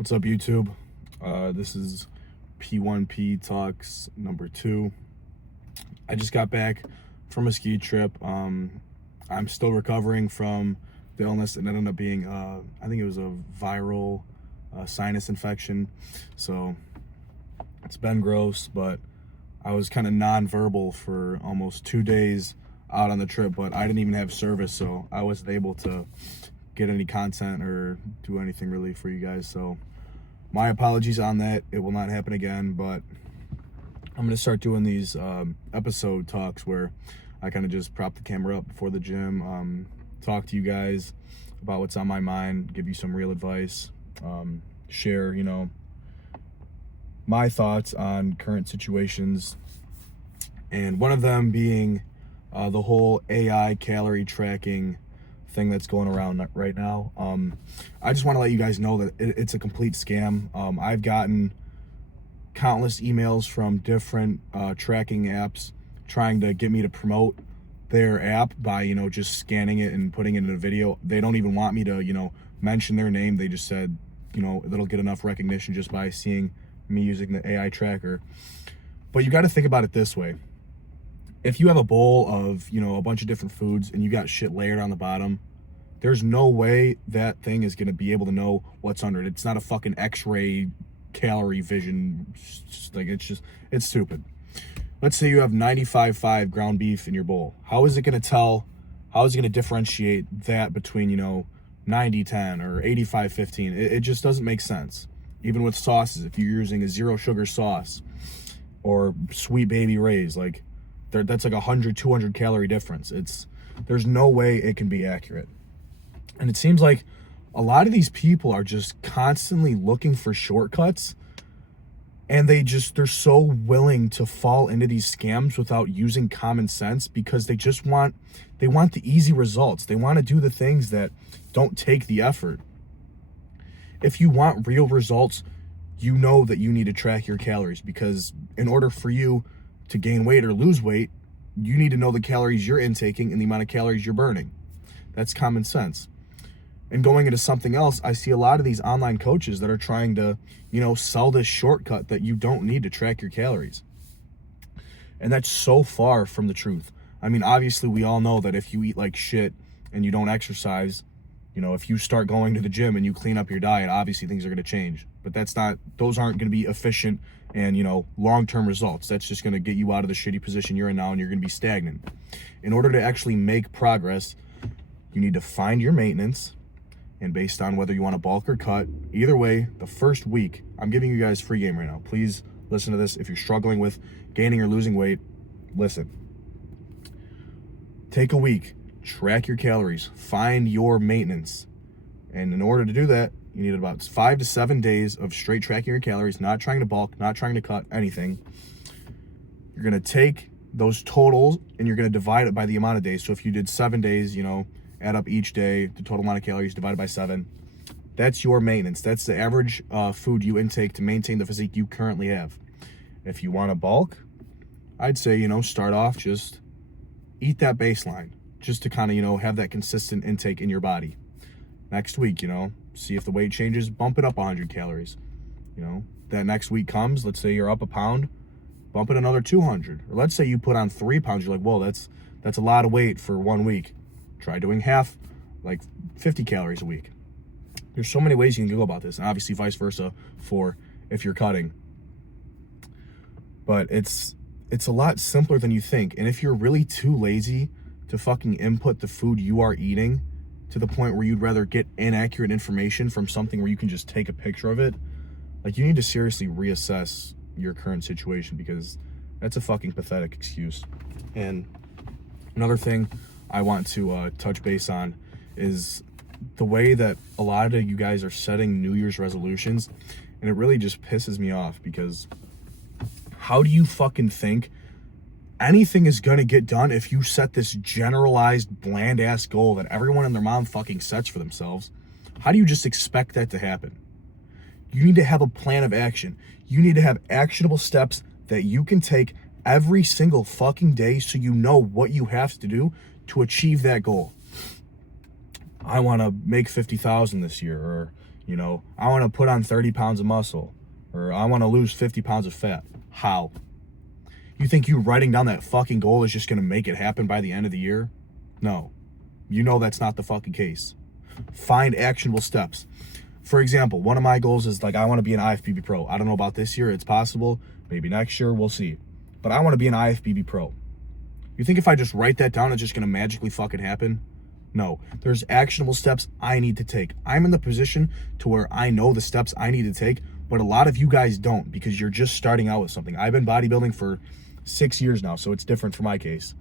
What's up, YouTube? This is P1P Talks number 2. I just got back from a ski trip. I'm still recovering from the illness. It ended up being, I think it was a viral sinus infection. So it's been gross, but I was kind of non-verbal for almost 2 days out on the trip, but I didn't even have service, so I wasn't able to get any content or do anything really for you guys. So my apologies on that. It will not happen again, but I'm going to start doing these episode talks where I kind of just prop the camera up before the gym, talk to you guys about what's on my mind, give you some real advice, share, my thoughts on current situations, and one of them being the whole AI calorie tracking thing that's going around right now. I just want to let you guys know that it's a complete scam. I've gotten countless emails from different tracking apps trying to get me to promote their app by, just scanning it and putting it in a video. They don't even want me to, mention their name. They just said, it'll get enough recognition just by seeing me using the AI tracker. But you got to think about it this way. If you have a bowl of, a bunch of different foods and you got shit layered on the bottom, there's no way that thing is going to be able to know what's under it. It's not a fucking X-ray calorie vision thing. It's stupid. Let's say you have 95.5 ground beef in your bowl. How is it going to differentiate that between, 90-10 or 85-15? It just doesn't make sense. Even with sauces, if you're using a 0 sugar sauce or Sweet Baby Ray's, that's like 100-200 calorie difference. There's no way it can be accurate. And it seems like a lot of these people are just constantly looking for shortcuts, and they're so willing to fall into these scams without using common sense because they want the easy results. They want to do the things that don't take the effort. If you want real results, you know that you need to track your calories, because in order for you to gain weight or lose weight, you need to know the calories you're intaking and the amount of calories you're burning. That's common sense. And going into something else, I see a lot of these online coaches that are trying to, sell this shortcut that you don't need to track your calories. And that's so far from the truth. I mean, obviously we all know that if you eat like shit and you don't exercise, if you start going to the gym and you clean up your diet, obviously things are going to change. But those aren't going to be efficient and, long-term results. That's just going to get you out of the shitty position you're in now, and you're going to be stagnant. In order to actually make progress, you need to find your maintenance, and based on whether you want to bulk or cut, either way, the first week, I'm giving you guys free game right now. Please listen to this. If you're struggling with gaining or losing weight, listen. Take a week, track your calories, find your maintenance. And in order to do that, you need about 5 to 7 days of straight tracking your calories, not trying to bulk, not trying to cut anything. You're going to take those totals and you're going to divide it by the amount of days. So if you did 7 days, add up each day, the total amount of calories divided by 7. That's your maintenance. That's the average food you intake to maintain the physique you currently have. If you want to bulk, I'd say, start off, just eat that baseline, just to kind of, have that consistent intake in your body. Next week, see if the weight changes, bump it up 100 calories. That next week comes, let's say you're up a pound, bump it another 200. Or let's say you put on 3 pounds, you're like, whoa, that's a lot of weight for 1 week. Try doing half, like 50 calories a week. There's so many ways you can go about this, and obviously vice versa for if you're cutting. But it's a lot simpler than you think. And if you're really too lazy to fucking input the food you are eating to the point where you'd rather get inaccurate information from something where you can just take a picture of it, you need to seriously reassess your current situation, because that's a fucking pathetic excuse. And another thing I want to touch base on is the way that a lot of you guys are setting New Year's resolutions, and it really just pisses me off, because how do you fucking think anything is gonna get done if you set this generalized bland ass goal that everyone and their mom fucking sets for themselves? How do you just expect that to happen? You need to have a plan of action. You need to have actionable steps that you can take every single fucking day, so you know what you have to do to achieve that goal. I want to make 50,000 this year, or, you know, I want to put on 30 pounds of muscle, or I want to lose 50 pounds of fat. How? You think you writing down that fucking goal is just going to make it happen by the end of the year? No. You know that's not the fucking case. Find actionable steps. For example, one of my goals is like, I want to be an IFBB pro. I don't know about this year. It's possible. Maybe next year. We'll see. But I want to be an IFBB pro. You think if I just write that down, it's just going to magically fucking happen? No. There's actionable steps I need to take. I'm in the position to where I know the steps I need to take, but a lot of you guys don't, because you're just starting out with something. I've been bodybuilding for 6 years now, so it's different for my case.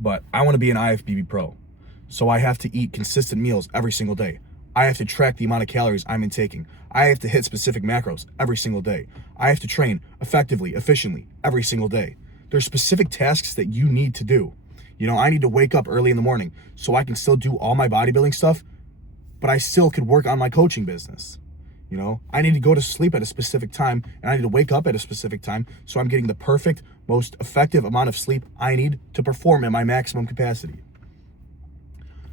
But I want to be an IFBB pro. So I have to eat consistent meals every single day. I have to track the amount of calories I'm intaking. I have to hit specific macros every single day. I have to train effectively, efficiently every single day. There's specific tasks that you need to do. You know, I need to wake up early in the morning so I can still do all my bodybuilding stuff, but I still could work on my coaching business. You know, I need to go to sleep at a specific time, and I need to wake up at a specific time so I'm getting the perfect, most effective amount of sleep I need to perform at my maximum capacity.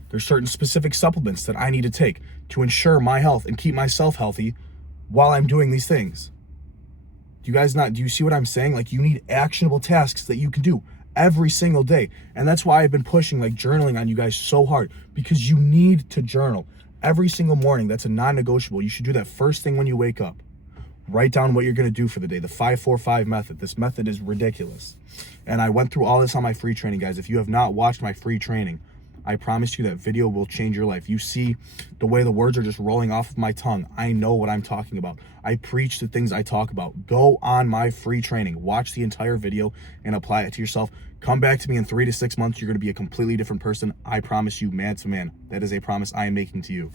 There's certain specific supplements that I need to take to ensure my health and keep myself healthy while I'm doing these things. Do you see what I'm saying? Like, you need actionable tasks that you can do every single day. And that's why I've been pushing like journaling on you guys so hard, because you need to journal every single morning. That's a non-negotiable. You should do that first thing when you wake up. Write down what you're going to do for the day. The 5-4-5 method. This method is ridiculous. And I went through all this on my free training, guys. If you have not watched my free training, I promise you that video will change your life. You see the way the words are just rolling off of my tongue. I know what I'm talking about. I preach the things I talk about. Go on my free training. Watch the entire video and apply it to yourself. Come back to me in 3 to 6 months. You're going to be a completely different person. I promise you, man to man. That is a promise I am making to you.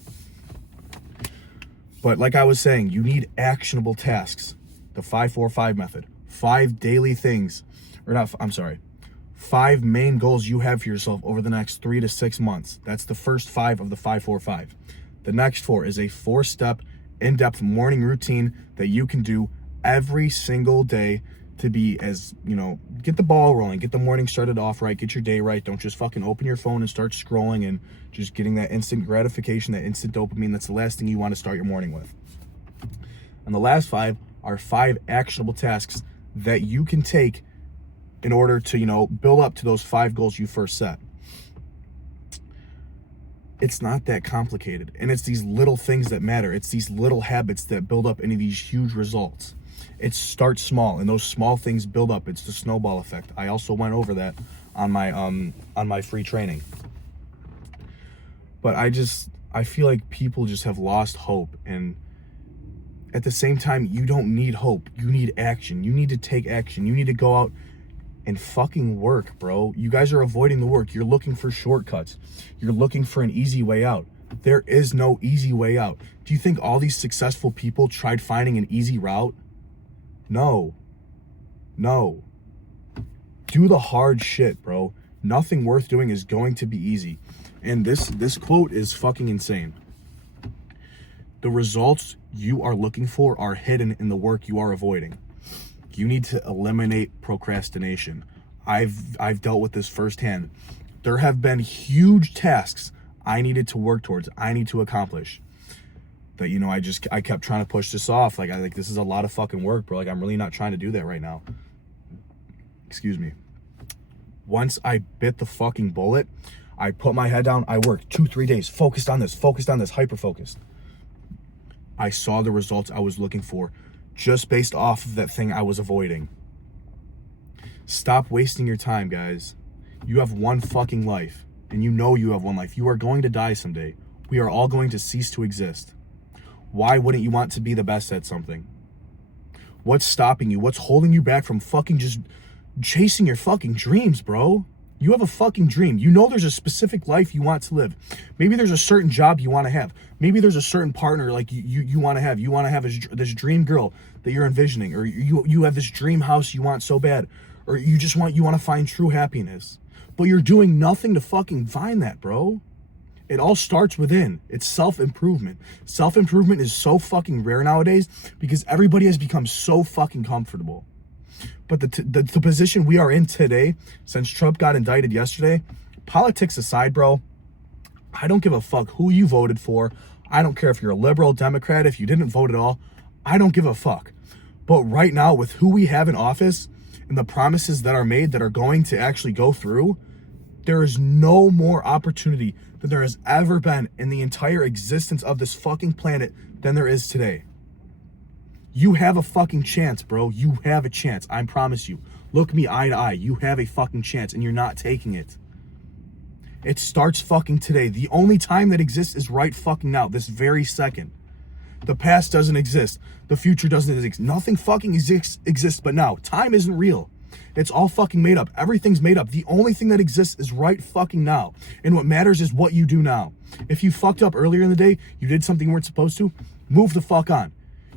But like I was saying, you need actionable tasks. The 5-4-5 method. 5 daily things. Or not, I'm sorry. 5 main goals you have for yourself over the next 3 to 6 months. That's the first 5 of the 5-4-5. The next 4 is a 4-step, in-depth morning routine that you can do every single day to be, as, you know, get the ball rolling, get the morning started off right, get your day right. Don't just fucking open your phone and start scrolling and just getting that instant gratification, that instant dopamine. That's the last thing you want to start your morning with. And the last 5 are 5 actionable tasks that you can take in order to, you know, build up to those 5 goals you first set. It's not that complicated. And it's these little things that matter. It's these little habits that build up into these huge results. It starts small, and those small things build up. It's the snowball effect. I also went over that on my free training. But I feel like people just have lost hope, and at the same time, you don't need hope. You need action. You need to take action. You need to go out and fucking work, bro. You guys are avoiding the work. You're looking for shortcuts. You're looking for an easy way out. There is no easy way out. Do you think all these successful people tried finding an easy route? No. No. Do the hard shit, bro. Nothing worth doing is going to be easy. And this quote is fucking insane. The results you are looking for are hidden in the work you are avoiding. You need to eliminate procrastination. I've dealt with this firsthand. There have been huge tasks I needed to work towards, I need to accomplish, that, you know, I kept trying to push this off. Like, this is a lot of fucking work, bro. Like, I'm really not trying to do that right now. Excuse me. Once I bit the fucking bullet, I put my head down, I worked 2-3 days, focused on this, hyper-focused. I saw the results I was looking for just based off of that thing I was avoiding. Stop wasting your time, guys. You have one fucking life, and you know you have one life. You are going to die someday. We are all going to cease to exist. Why wouldn't you want to be the best at something? What's stopping you? What's holding you back from fucking just chasing your fucking dreams, bro? You have a fucking dream. You know there's a specific life you want to live. Maybe there's a certain job you want to have. Maybe there's a certain partner like you want to have. You want to have this dream girl that you're envisioning, or you have this dream house you want so bad, or you want to find true happiness. But you're doing nothing to fucking find that, bro. It all starts within. It's self-improvement. Self-improvement is so fucking rare nowadays because everybody has become so fucking comfortable. But the position we are in today, since Trump got indicted yesterday, politics aside, bro, I don't give a fuck who you voted for. I don't care if you're a liberal, Democrat, if you didn't vote at all. I don't give a fuck. But right now, with who we have in office and the promises that are made that are going to actually go through, there is no more opportunity than there has ever been in the entire existence of this fucking planet than there is today. You have a fucking chance, bro. You have a chance. I promise you. Look me eye to eye. You have a fucking chance and you're not taking it. It starts fucking today. The only time that exists is right fucking now, this very second. The past doesn't exist. The future doesn't exist. Nothing fucking exists but now. Time isn't real. It's all fucking made up. Everything's made up. The only thing that exists is right fucking now. And what matters is what you do now. If you fucked up earlier in the day, you did something you weren't supposed to, move the fuck on.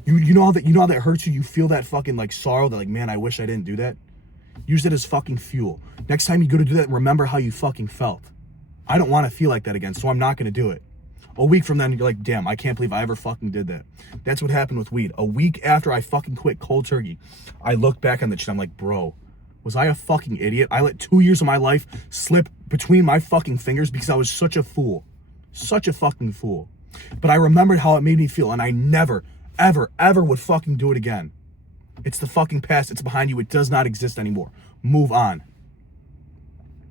You know how that hurts you. You feel that fucking like sorrow that like, man, I wish I didn't do that. Use it as fucking fuel. Next time you go to do that, remember how you fucking felt. I don't want to feel like that again, so I'm not going to do it. A week from then, you're like, damn, I can't believe I ever fucking did that. That's what happened with weed. A week after I fucking quit cold turkey, I look back on that shit. I'm like, bro, was I a fucking idiot? I let 2 years of my life slip between my fucking fingers because I was such a fool. Such a fucking fool. But I remembered how it made me feel, and I never, ever, ever would fucking do it again. It's the fucking past. It's behind you. It does not exist anymore. Move on.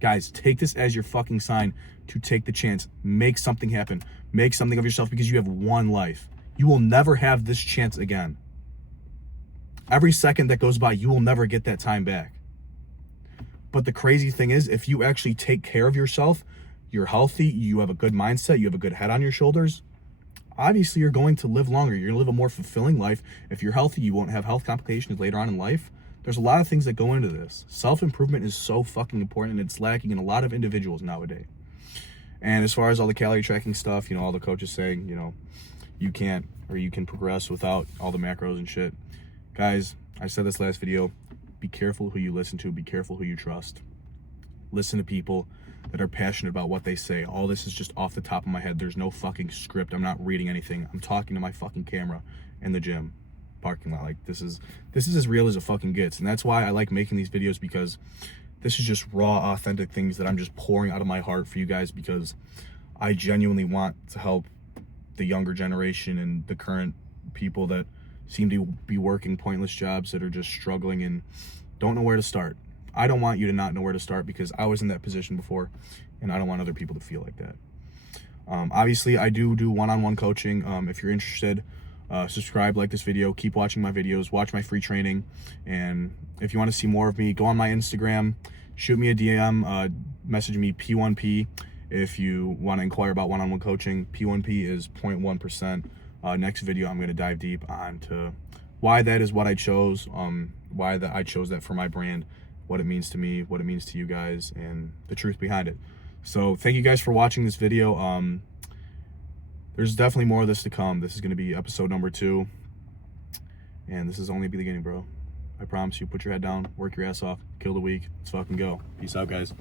Guys, take this as your fucking sign to take the chance. Make something happen. Make something of yourself because you have one life. You will never have this chance again. Every second that goes by, you will never get that time back. But the crazy thing is, if you actually take care of yourself, you're healthy, you have a good mindset, you have a good head on your shoulders, obviously you're going to live longer. You're going to live a more fulfilling life. If you're healthy, you won't have health complications later on in life. There's a lot of things that go into this. Self-improvement is so fucking important, and it's lacking in a lot of individuals nowadays. And as far as all the calorie tracking stuff, all the coaches saying, you can't, or you can progress without all the macros and shit. Guys, I said this last video, be careful who you listen to, be careful who you trust. Listen to people that are passionate about what they say. All this is just off the top of my head. There's no fucking script. I'm not reading anything. I'm talking to my fucking camera in the gym parking lot. Like, this is as real as it fucking gets. And that's why I like making these videos, because this is just raw, authentic things that I'm just pouring out of my heart for you guys, because I genuinely want to help the younger generation and the current people that seem to be working pointless jobs, that are just struggling and don't know where to start. I don't want you to not know where to start, because I was in that position before, and I don't want other people to feel like that. Obviously, I do one-on-one coaching. If you're interested, subscribe, like this video, keep watching my videos, watch my free training. And if you want to see more of me, go on my Instagram, shoot me a DM, message me P1P if you want to inquire about one-on-one coaching. P1P is 0.1%. Next video, I'm going to dive deep onto why that is what I chose, why that I chose that for my brand, what it means to me, what it means to you guys, and the truth behind it. So thank you guys for watching this video. There's definitely more of this to come. This is going to be episode number 2. And this is only the beginning, bro. I promise you, put your head down, work your ass off, kill the week. Let's fucking go. Peace out, guys.